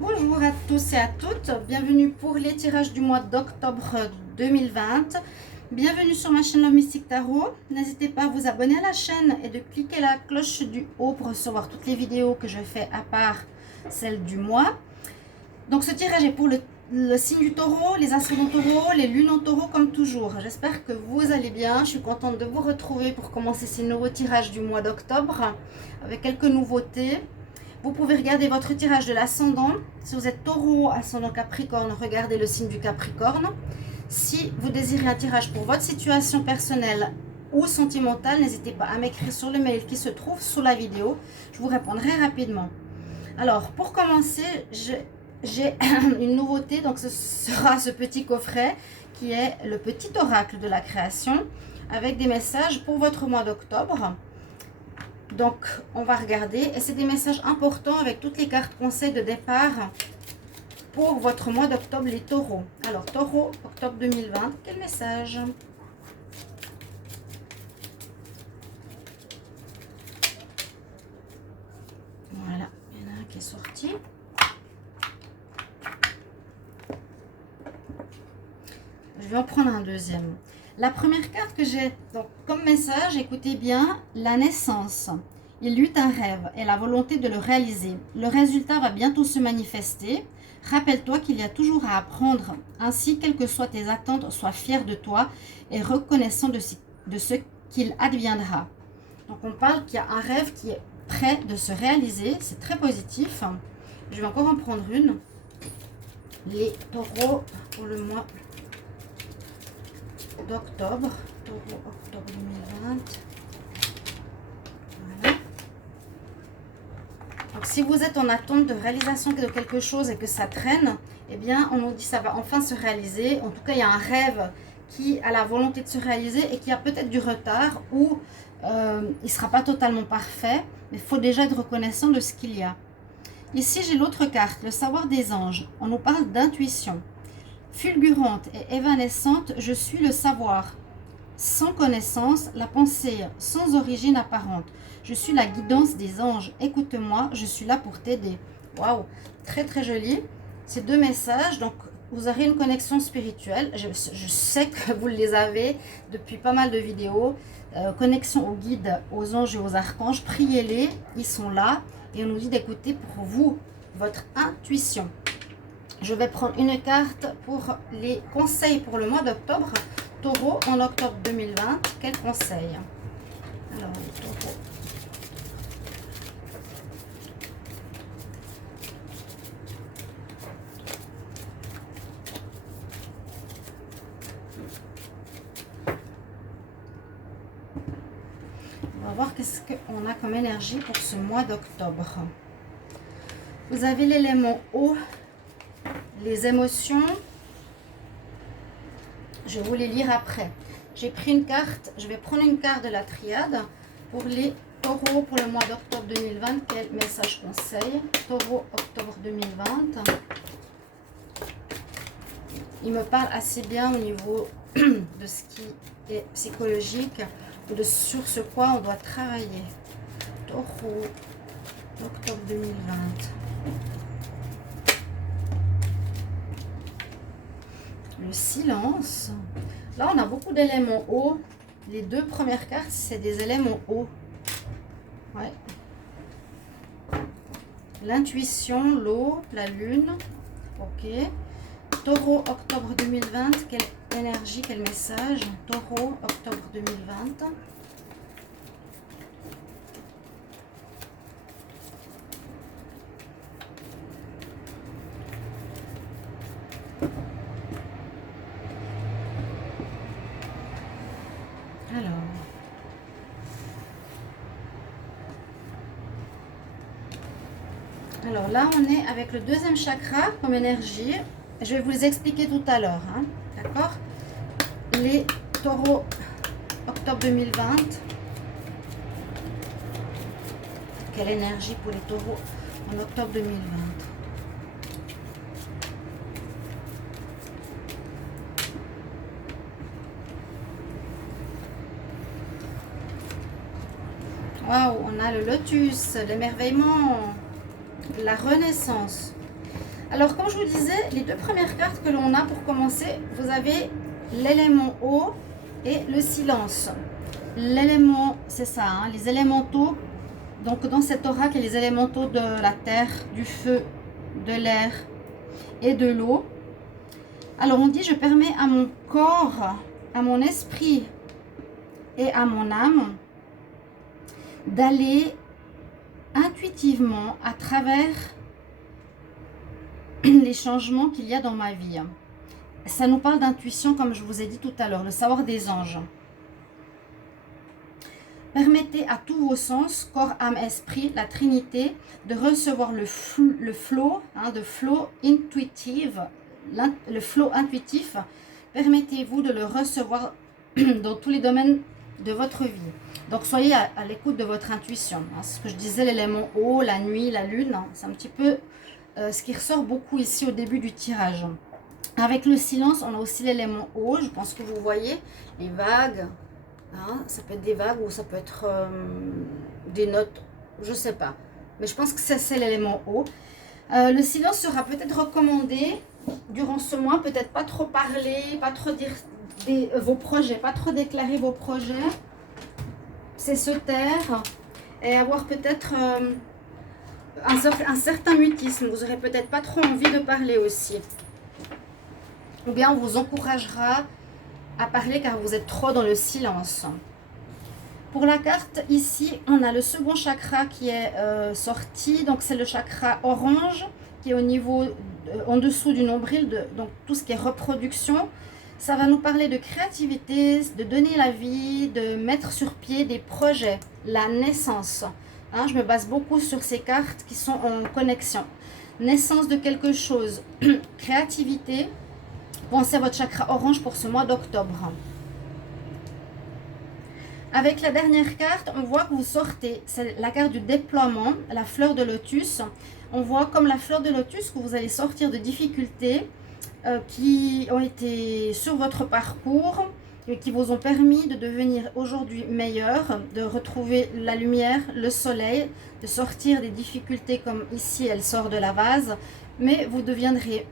Bonjour à tous et à toutes, bienvenue pour les tirages du mois d'octobre 2020. Bienvenue sur ma chaîne Love Mystique Tarot. N'hésitez pas à vous abonner à la chaîne et de cliquer la cloche du haut pour recevoir toutes les vidéos que je fais à part celle du mois. Donc ce tirage est pour le signe du taureau, les ascendants taureaux, les lunes en taureau comme toujours. J'espère que vous allez bien. Je suis contente de vous retrouver pour commencer ces nouveaux tirages du mois d'octobre avec quelques nouveautés. Vous pouvez regarder votre tirage de l'ascendant. Si vous êtes taureau, ascendant capricorne, regardez le signe du capricorne. Si vous désirez un tirage pour votre situation personnelle ou sentimentale, n'hésitez pas à m'écrire sur le mail qui se trouve sous la vidéo. Je vous répondrai rapidement. Alors, pour commencer, j'ai une nouveauté. Donc, ce sera ce petit coffret qui est le petit oracle de la création avec des messages pour votre mois d'octobre. Donc, on va regarder. Et c'est des messages importants avec toutes les cartes conseils de départ pour votre mois d'octobre, les taureaux. Alors, taureau, octobre 2020, quel message? Voilà, il y en a un qui est sorti. Je vais en prendre un deuxième. La première carte que j'ai donc comme message, écoutez bien, la naissance. Il eut un rêve et la volonté de le réaliser. Le résultat va bientôt se manifester. Rappelle-toi qu'il y a toujours à apprendre. Ainsi, quelles que soient tes attentes, sois fier de toi et reconnaissant de ce qu'il adviendra. Donc on parle qu'il y a un rêve qui est prêt de se réaliser. C'est très positif. Je vais encore en prendre une. Les taureaux pour le mois d'octobre, taureau octobre 2020. Voilà. Donc si vous êtes en attente de réalisation de quelque chose et que ça traîne, eh bien on nous dit ça va enfin se réaliser. En tout cas, il y a un rêve qui a la volonté de se réaliser et qui a peut-être du retard ou il ne sera pas totalement parfait, mais il faut déjà être reconnaissant de ce qu'il y a. Ici, j'ai l'autre carte, le savoir des anges. On nous parle d'intuition. Fulgurante et évanescente, je suis le savoir. Sans connaissance, la pensée sans origine apparente. Je suis la guidance des anges. Écoute-moi, je suis là pour t'aider. Waouh, très très joli. Ces deux messages, donc vous aurez une connexion spirituelle. Je sais que vous les avez depuis pas mal de vidéos. Connexion aux guides, aux anges et aux archanges. Priez-les, ils sont là. Et on nous dit d'écouter pour vous, votre intuition. Je vais prendre une carte pour les conseils pour le mois d'octobre. Taureau en octobre 2020. Quels conseils? Alors, les taureaux. On va voir qu'est-ce qu'on a comme énergie pour ce mois d'octobre. Vous avez l'élément eau. Les émotions, je vais vous les lire après. J'ai pris une carte, je vais prendre une carte de la triade pour les taureaux pour le mois d'octobre 2020. Quel message conseil? Taureau, octobre 2020. Il me parle assez bien au niveau de ce qui est psychologique ou de sur ce quoi on doit travailler. Taureau, octobre 2020. Le silence. Là, on a beaucoup d'éléments eau. Les deux premières cartes, c'est des éléments eau. Ouais. L'intuition, l'eau, la lune. Ok. Taureau, octobre 2020. Quelle énergie, quel message? Taureau, octobre 2020. Alors là, on est avec le deuxième chakra comme énergie. Je vais vous les expliquer tout à l'heure. Hein, d'accord? Les taureaux, octobre 2020. Quelle énergie pour les taureaux en octobre 2020? Waouh, on a le lotus, l'émerveillement, la renaissance. Alors, comme je vous disais, les deux premières cartes que l'on a pour commencer, vous avez l'élément eau et le silence. L'élément, c'est ça, hein, les élémentaux. Donc, dans cet oracle, il y a les élémentaux de la terre, du feu, de l'air et de l'eau. Alors, on dit, je permets à mon corps, à mon esprit et à mon âme d'aller intuitivement à travers les changements qu'il y a dans ma vie. Ça nous parle d'intuition, comme je vous ai dit tout à l'heure, le savoir des anges. Permettez à tous vos sens, corps, âme, esprit, la Trinité, de recevoir le flow, de flow intuitive, le flow intuitif. Permettez-vous de le recevoir dans tous les domaines de votre vie. Donc, soyez à l'écoute de votre intuition. Ce que je disais, l'élément eau, la nuit, la lune, c'est un petit peu ce qui ressort beaucoup ici au début du tirage. Avec le silence, on a aussi l'élément eau. Je pense que vous voyez les vagues. Ça peut être des vagues ou ça peut être des notes, je ne sais pas. Mais je pense que c'est l'élément eau. Le silence sera peut-être recommandé durant ce mois. Peut-être pas trop parler, pas trop dire vos projets, pas trop déclarer vos projets. C'est se taire et avoir peut-être un certain mutisme. Vous n'aurez peut-être pas trop envie de parler aussi. Ou bien on vous encouragera à parler car vous êtes trop dans le silence. Pour la carte, ici, on a le second chakra qui est sorti. Donc, c'est le chakra orange qui est au niveau, en dessous du nombril, donc tout ce qui est reproduction. Ça va nous parler de créativité, de donner la vie, de mettre sur pied des projets, la naissance. Je me base beaucoup sur ces cartes qui sont en connexion. Naissance de quelque chose, créativité. Pensez à votre chakra orange pour ce mois d'octobre. Avec la dernière carte, on voit que vous sortez, c'est la carte du déploiement, la fleur de lotus. On voit comme la fleur de lotus que vous allez sortir de difficultés qui ont été sur votre parcours et qui vous ont permis de devenir aujourd'hui meilleur, de retrouver la lumière, le soleil, de sortir des difficultés comme ici, elle sort de la vase, mais vous deviendrez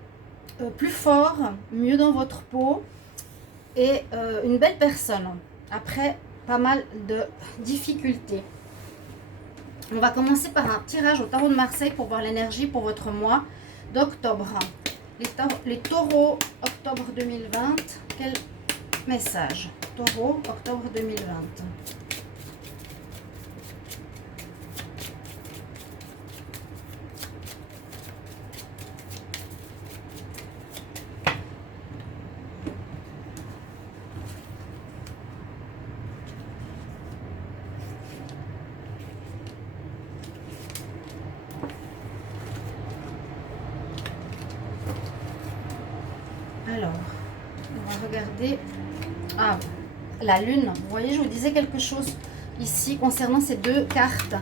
plus fort, mieux dans votre peau et une belle personne après pas mal de difficultés. On va commencer par un tirage au tarot de Marseille pour voir l'énergie pour votre mois d'octobre. Les taureaux, octobre 2020, quel message? Taureau, octobre 2020. Alors, on va regarder. La lune. Vous voyez, je vous disais quelque chose ici concernant ces deux cartes.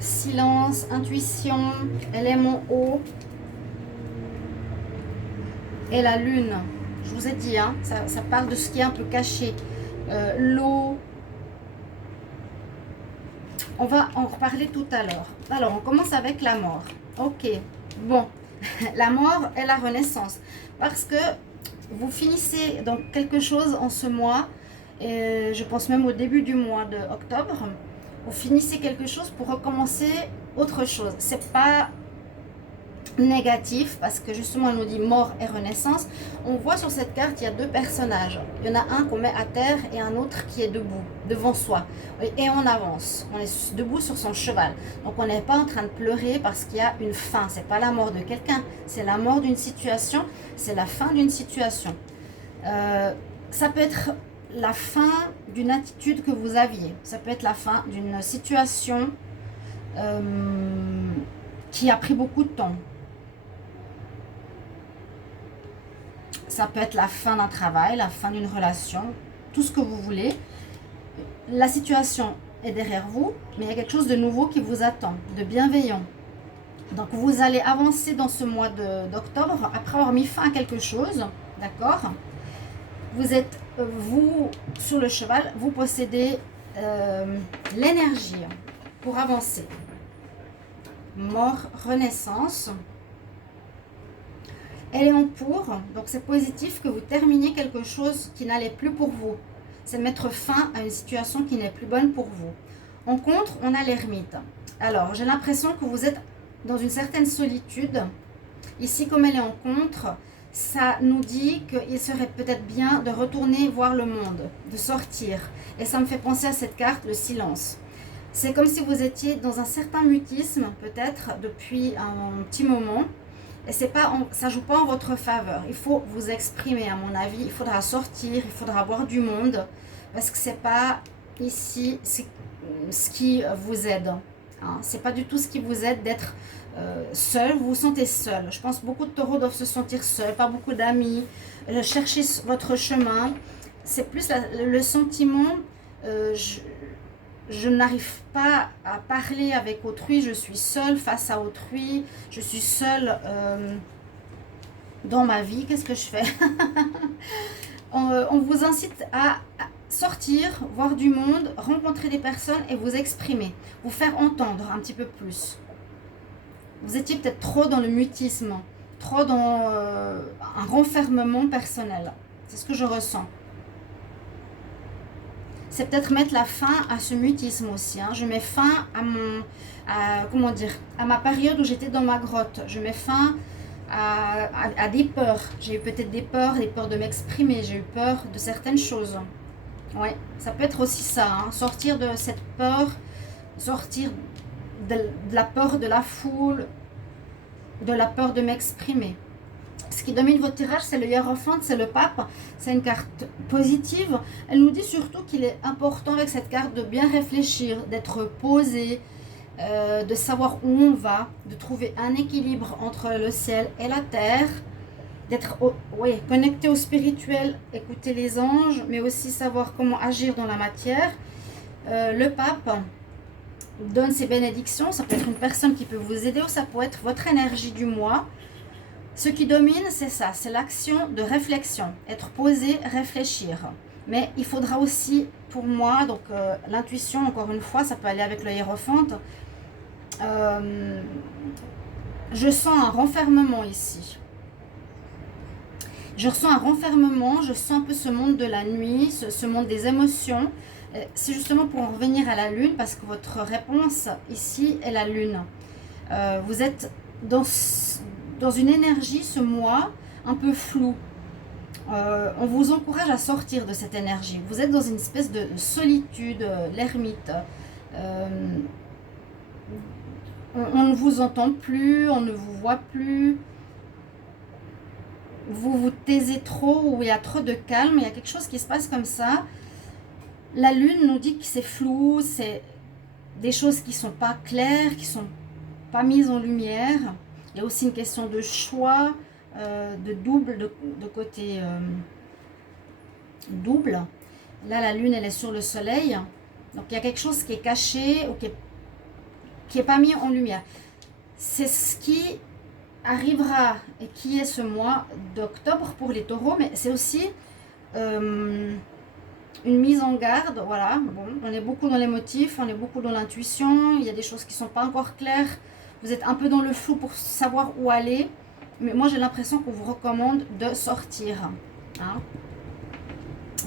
Silence, intuition, élément eau et la lune. Je vous ai dit, ça parle de ce qui est un peu caché. L'eau. On va en reparler tout à l'heure. Alors, on commence avec la mort. Ok, bon. La mort et la renaissance. Parce que vous finissez donc quelque chose en ce mois, et je pense même au début du mois d'octobre, vous finissez quelque chose pour recommencer autre chose. C'est pas négatif parce que justement, elle nous dit mort et renaissance. On voit sur cette carte, il y a deux personnages. Il y en a un qu'on met à terre et un autre qui est debout, devant soi. Et on avance. On est debout sur son cheval. Donc, on n'est pas en train de pleurer parce qu'il y a une fin. C'est pas la mort de quelqu'un. C'est la mort d'une situation. C'est la fin d'une situation. Ça peut être la fin d'une attitude que vous aviez. Ça peut être la fin d'une situation qui a pris beaucoup de temps. Ça peut être la fin d'un travail, la fin d'une relation, tout ce que vous voulez. La situation est derrière vous, mais il y a quelque chose de nouveau qui vous attend, de bienveillant. Donc, vous allez avancer dans ce mois d'octobre après avoir mis fin à quelque chose, d'accord? Vous êtes, vous, sur le cheval, vous possédez l'énergie pour avancer. Mort, renaissance. Elle est en pour, donc c'est positif que vous terminiez quelque chose qui n'allait plus pour vous. C'est mettre fin à une situation qui n'est plus bonne pour vous. En contre, on a l'ermite. Alors, j'ai l'impression que vous êtes dans une certaine solitude. Ici, comme elle est en contre, ça nous dit qu'il serait peut-être bien de retourner voir le monde, de sortir. Et ça me fait penser à cette carte, le silence. C'est comme si vous étiez dans un certain mutisme, peut-être, depuis un petit moment. Et c'est pas, ça ne joue pas en votre faveur. Il faut vous exprimer, à mon avis. Il faudra sortir, il faudra voir du monde. Parce que ce n'est pas ici ce qui vous aide. Hein. Ce n'est pas du tout ce qui vous aide d'être seul. Vous vous sentez seul. Je pense que beaucoup de taureaux doivent se sentir seuls. Pas beaucoup d'amis. Cherchez votre chemin. C'est plus le sentiment... je n'arrive pas à parler avec autrui, je suis seule face à autrui, je suis seule dans ma vie. Qu'est-ce que je fais? On vous incite à sortir, voir du monde, rencontrer des personnes et vous exprimer, vous faire entendre un petit peu plus. Vous étiez peut-être trop dans le mutisme, trop dans un renfermement personnel. C'est ce que je ressens. C'est peut-être mettre la fin à ce mutisme aussi. Hein. Je mets fin à ma période où j'étais dans ma grotte. Je mets fin à des peurs. J'ai eu peut-être des peurs de m'exprimer. J'ai eu peur de certaines choses. Ouais, ça peut être aussi ça. Hein. Sortir de cette peur, sortir de la peur de la foule, de la peur de m'exprimer. Ce qui domine votre tirage, c'est le hiérophant, c'est le pape. C'est une carte positive. Elle nous dit surtout qu'il est important avec cette carte de bien réfléchir, d'être posé, de savoir où on va, de trouver un équilibre entre le ciel et la terre, d'être connecté au spirituel, écouter les anges, mais aussi savoir comment agir dans la matière. Le pape donne ses bénédictions. Ça peut être une personne qui peut vous aider ou ça peut être votre énergie du mois. Ce qui domine, c'est ça, c'est l'action de réflexion, être posé, réfléchir. Mais il faudra aussi, pour moi, donc l'intuition, encore une fois, ça peut aller avec le hiérophant. Je sens un renfermement ici. Je ressens un renfermement, je sens un peu ce monde de la nuit, ce monde des émotions. C'est justement pour en revenir à la lune, parce que votre réponse ici est la lune. Vous êtes dans une énergie ce mois un peu floue. On vous encourage à sortir de cette énergie. Vous êtes dans une espèce de solitude, l'ermite. On ne vous entend plus, on ne vous voit plus. Vous vous taisez trop, ou il y a trop de calme, il y a quelque chose qui se passe comme ça. La lune nous dit que c'est flou, c'est des choses qui ne sont pas claires, qui ne sont pas mises en lumière. Il y a aussi une question de choix, de double, de côté double. Là, la lune, elle est sur le soleil. Donc, il y a quelque chose qui est caché ou qui est pas mis en lumière. C'est ce qui arrivera et qui est ce mois d'octobre pour les taureaux, mais c'est aussi une mise en garde. Voilà, bon, on est beaucoup dans les motifs, on est beaucoup dans l'intuition. Il y a des choses qui ne sont pas encore claires. Vous êtes un peu dans le flou pour savoir où aller. Mais moi, j'ai l'impression qu'on vous recommande de sortir. Hein,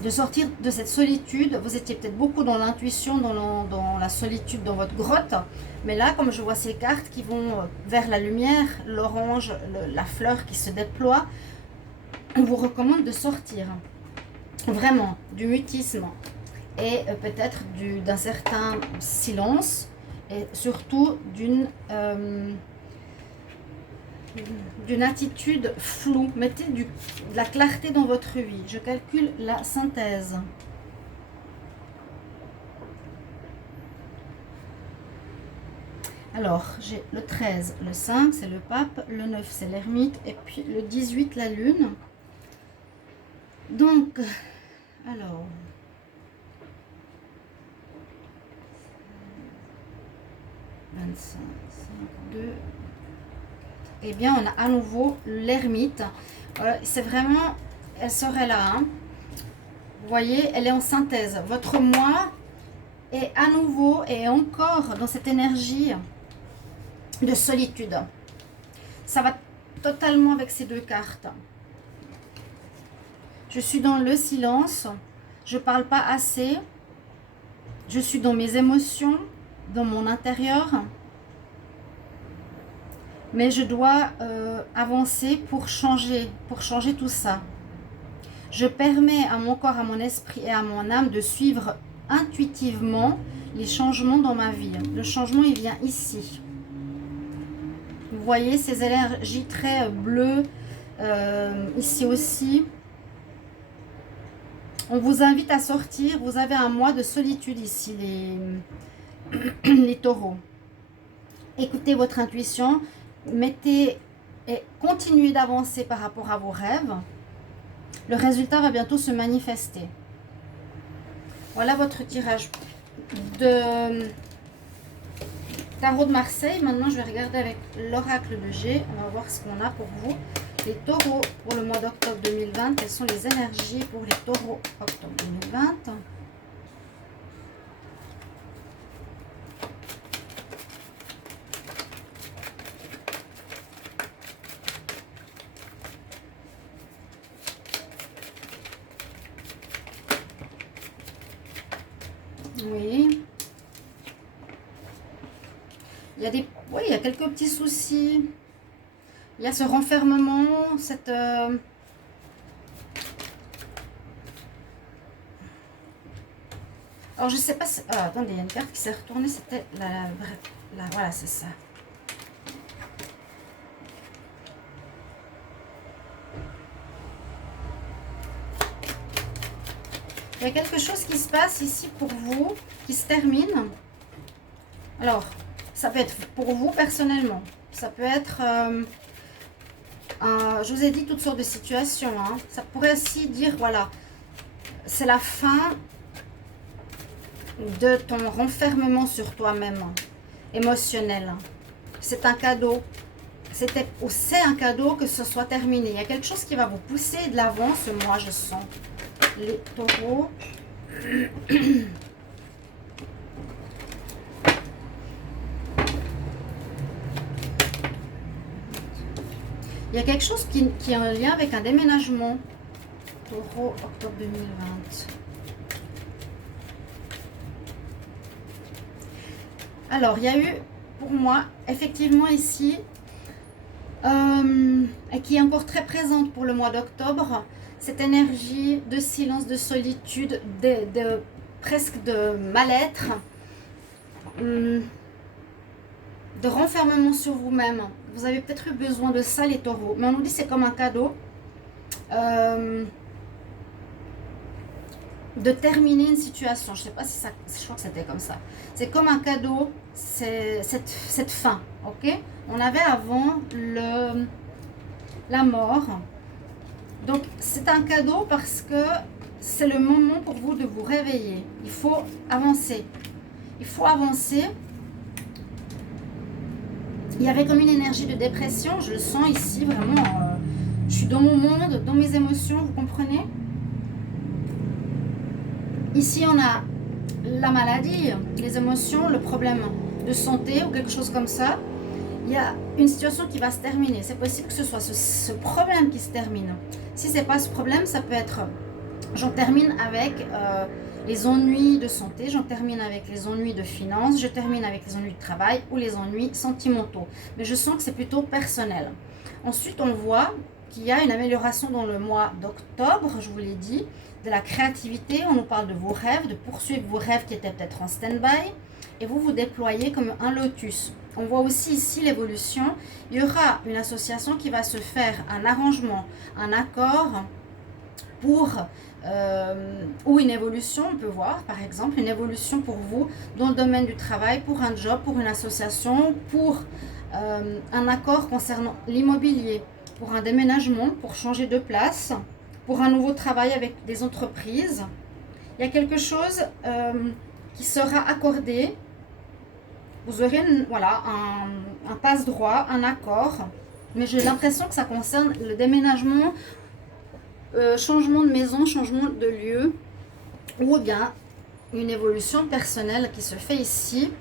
de sortir de cette solitude. Vous étiez peut-être beaucoup dans l'intuition, dans la solitude, dans votre grotte. Mais là, comme je vois ces cartes qui vont vers la lumière, l'orange, la fleur qui se déploie, on vous recommande de sortir. Vraiment, du mutisme. Et peut-être d'un certain silence. Et surtout d'une attitude floue. Mettez de la clarté dans votre vie. Je calcule la synthèse. Alors, j'ai le 13, le 5, c'est le pape, le 9, c'est l'ermite, et puis le 18, la lune. Donc, alors... Eh bien, on a à nouveau l'ermite. C'est vraiment, elle serait là. Hein. Vous voyez, elle est en synthèse. Votre moi est à nouveau et encore dans cette énergie de solitude. Ça va totalement avec ces deux cartes. Je suis dans le silence. Je ne parle pas assez. Je suis dans mes émotions, dans mon intérieur. Mais je dois avancer pour changer tout ça. Je permets à mon corps, à mon esprit et à mon âme de suivre intuitivement les changements dans ma vie. Le changement, il vient ici. Vous voyez ces énergies très bleues, ici aussi. On vous invite à sortir. Vous avez un mois de solitude ici, les taureaux. Écoutez votre intuition. Mettez et continuez d'avancer par rapport à vos rêves. Le résultat va bientôt se manifester. Voilà votre tirage de tarot de Marseille. Maintenant, je vais regarder avec l'oracle de G. On va voir ce qu'on a pour vous. Les taureaux pour le mois d'octobre 2020. Quelles sont les énergies pour les taureaux octobre 2020? Oui. Il y a oui, il y a quelques petits soucis. Il y a ce renfermement, cette... Alors, je sais pas si... Ah, attendez, il y a une carte qui s'est retournée. C'était voilà, c'est ça. Il y a quelque chose qui se passe ici pour vous, qui se termine. Alors, ça peut être pour vous personnellement. Ça peut être... je vous ai dit toutes sortes de situations. Hein. Ça pourrait aussi dire, voilà, c'est la fin de ton renfermement sur toi-même, émotionnel. C'est un cadeau. C'est un cadeau que ce soit terminé. Il y a quelque chose qui va vous pousser de l'avant ce mois, je sens. Les taureaux. Il y a quelque chose qui est en lien avec un déménagement. Taureau, octobre 2020. Alors, il y a eu, pour moi, effectivement ici, qui est encore très présente pour le mois d'octobre, cette énergie de silence, de solitude, presque de mal-être, de renfermement sur vous-même. Vous avez peut-être eu besoin de ça, les taureaux. Mais on nous dit c'est comme un cadeau. De terminer une situation. Je ne sais pas si ça... Je crois que c'était comme ça. C'est comme un cadeau, cette fin. Ok? On avait avant la mort. Donc, c'est un cadeau parce que c'est le moment pour vous de vous réveiller. Il faut avancer. Il faut avancer. Il y avait comme une énergie de dépression. Je le sens ici, vraiment. Je suis dans mon monde, dans mes émotions, vous comprenez? Ici, on a la maladie, les émotions, le problème de santé ou quelque chose comme ça. Il y a une situation qui va se terminer. C'est possible que ce soit ce problème qui se termine. Si ce n'est pas ce problème, ça peut être... J'en termine avec les ennuis de santé, j'en termine avec les ennuis de finances, je termine avec les ennuis de travail ou les ennuis sentimentaux. Mais je sens que c'est plutôt personnel. Ensuite, on voit qu'il y a une amélioration dans le mois d'octobre, je vous l'ai dit, de la créativité. On nous parle de vos rêves, de poursuivre vos rêves qui étaient peut-être en stand-by. Et vous vous déployez comme un lotus. On voit aussi ici l'évolution. Il y aura une association qui va se faire, un arrangement, un accord pour... ou une évolution, on peut voir par exemple une évolution pour vous dans le domaine du travail, pour un job, pour une association, pour un accord concernant l'immobilier, pour un déménagement, pour changer de place, pour un nouveau travail avec des entreprises. Il y a quelque chose qui sera accordé. Vous aurez voilà, un passe-droit, un accord, mais j'ai l'impression que ça concerne le déménagement, changement de maison, changement de lieu, ou bien une évolution personnelle qui se fait ici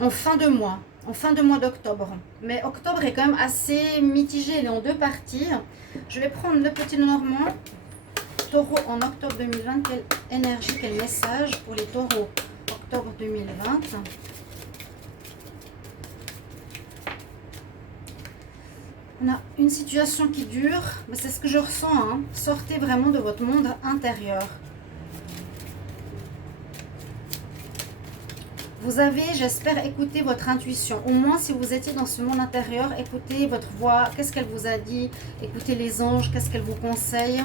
en fin de mois. en fin de mois d'octobre. Mais octobre est quand même assez mitigé, il est en deux parties. Je vais prendre le petit Normand. Taureau en octobre 2020, quelle énergie, quel message pour les taureaux octobre 2020. On a une situation qui dure, mais c'est ce que je ressens, hein. Sortez vraiment de votre monde intérieur. Vous avez, j'espère, écouté votre intuition. Au moins, si vous étiez dans ce monde intérieur, écoutez votre voix. Qu'est-ce qu'elle vous a dit? Écoutez les anges, qu'est-ce qu'elle vous conseille?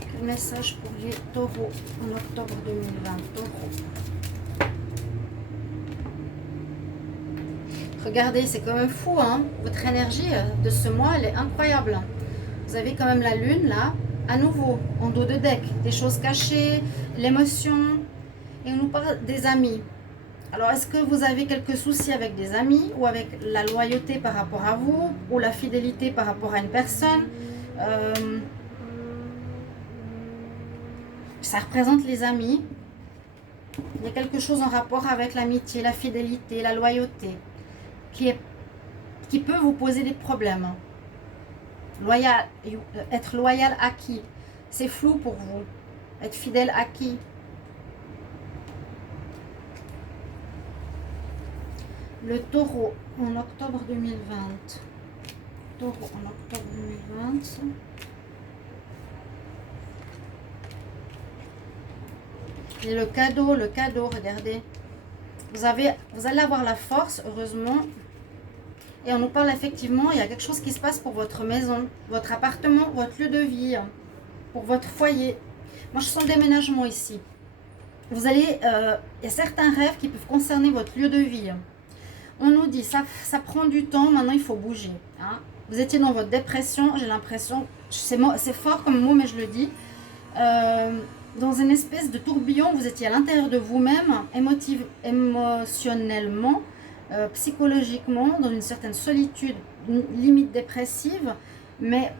Quel message pour les taureaux en octobre 2020? Taureau. Regardez, c'est quand même fou, hein? Votre énergie de ce mois, elle est incroyable. Vous avez quand même la lune, là. À nouveau, en dos de deck, des choses cachées, l'émotion, et on nous parle des amis. Alors, est-ce que vous avez quelques soucis avec des amis, ou avec la loyauté par rapport à vous, ou la fidélité par rapport à une personne? Ça représente les amis. Il y a quelque chose en rapport avec l'amitié, la fidélité, la loyauté, qui peut vous poser des problèmes. Loyal, être loyal à qui? C'est flou pour vous. Être fidèle à qui? Le taureau en octobre 2020. Taureau en octobre 2020. Et le cadeau, regardez. Vous allez avoir la force, heureusement. Et on nous parle effectivement, il y a quelque chose qui se passe pour votre maison, votre appartement, votre lieu de vie, pour votre foyer. Moi, je sens le déménagement ici. Vous allez, il y a certains rêves qui peuvent concerner votre lieu de vie. On nous dit, ça prend du temps, maintenant il faut bouger. Hein. Vous étiez dans votre dépression, j'ai l'impression, c'est fort comme mot, mais je le dis. Dans une espèce de tourbillon, vous étiez à l'intérieur de vous-même, émotionnellement, psychologiquement, dans une certaine solitude, limite dépressive, mais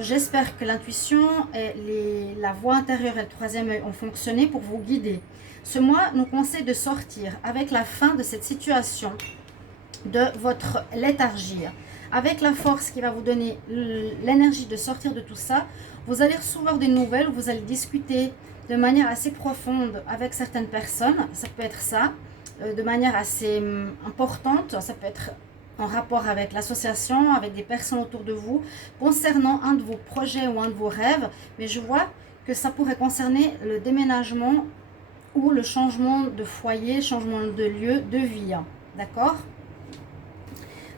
j'espère que l'intuition et la voix intérieure et le troisième œil ont fonctionné pour vous guider. Ce mois nous conseille de sortir avec la fin de cette situation, de votre léthargie, avec la force qui va vous donner l'énergie de sortir de tout ça. Vous allez recevoir des nouvelles, vous allez discuter de manière assez profonde avec certaines personnes, ça peut être ça, de manière assez importante, ça peut être en rapport avec l'association, avec des personnes autour de vous, concernant un de vos projets ou un de vos rêves, mais je vois que ça pourrait concerner le déménagement ou le changement de foyer, changement de lieu, de vie, d'accord?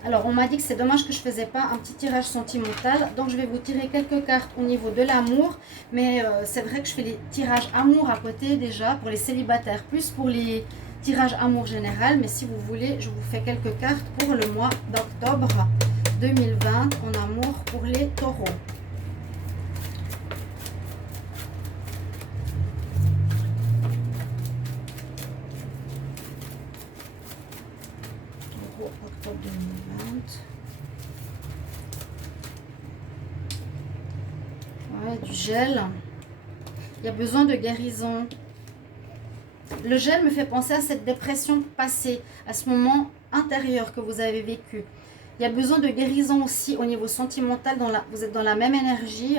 Alors, on m'a dit que c'est dommage que je ne faisais pas un petit tirage sentimental, donc je vais vous tirer quelques cartes au niveau de l'amour, mais c'est vrai que je fais les tirages amour à côté déjà, pour les célibataires, plus pour les tirage amour général, mais si vous voulez, je vous fais quelques cartes pour le mois d'octobre 2020 en amour pour les taureaux. Taureau, octobre 2020. Ouais, du gel. Il y a besoin de guérison. Le gel me fait penser à cette dépression passée, à ce moment intérieur que vous avez vécu. Il y a besoin de guérison aussi au niveau sentimental, vous êtes dans la même énergie.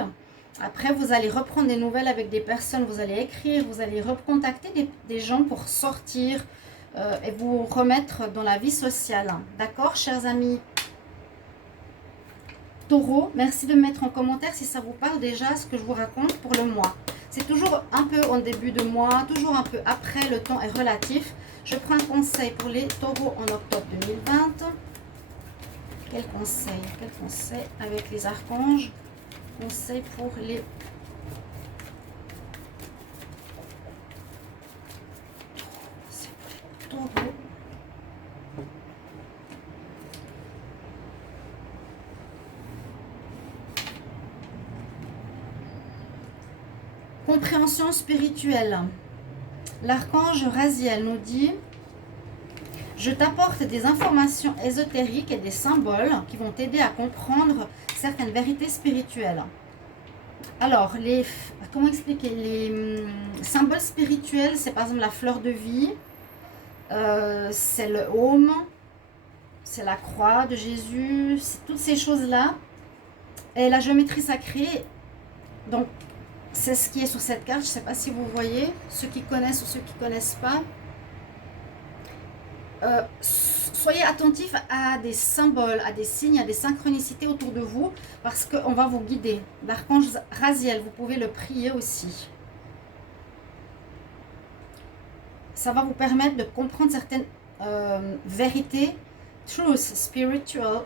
Après, vous allez reprendre des nouvelles avec des personnes, vous allez écrire, vous allez recontacter des gens pour sortir et vous remettre dans la vie sociale. D'accord, chers amis? Taureau, merci de mettre en commentaire si ça vous parle déjà ce que je vous raconte pour le mois. C'est toujours un peu en début de mois, toujours un peu après, le temps est relatif. Je prends un conseil pour les taureaux en octobre 2020. Quel conseil avec les archanges? Conseil pour les taureaux. Compréhension spirituelle. L'archange Raziel nous dit: je t'apporte des informations ésotériques et des symboles qui vont t'aider à comprendre certaines vérités spirituelles. Alors, comment expliquer? Les symboles spirituels, c'est par exemple la fleur de vie, c'est le home, c'est la croix de Jésus, c'est toutes ces choses-là. Et la géométrie sacrée, donc c'est ce qui est sur cette carte. Je ne sais pas si vous voyez, ceux qui connaissent ou ceux qui ne connaissent pas. Soyez attentifs à des symboles, à des signes, à des synchronicités autour de vous, parce qu'on va vous guider. L'archange Raziel, vous pouvez le prier aussi. Ça va vous permettre de comprendre certaines vérités, truth spiritual.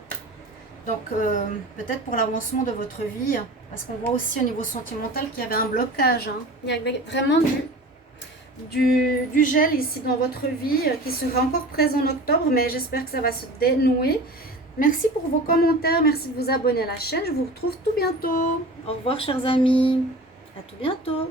Donc peut-être pour l'avancement de votre vie, parce qu'on voit aussi au niveau sentimental qu'il y avait un blocage. Hein. Il y avait vraiment du gel ici dans votre vie qui sera encore présent en octobre, mais j'espère que ça va se dénouer. Merci pour vos commentaires, merci de vous abonner à la chaîne. Je vous retrouve tout bientôt. Au revoir chers amis, à tout bientôt.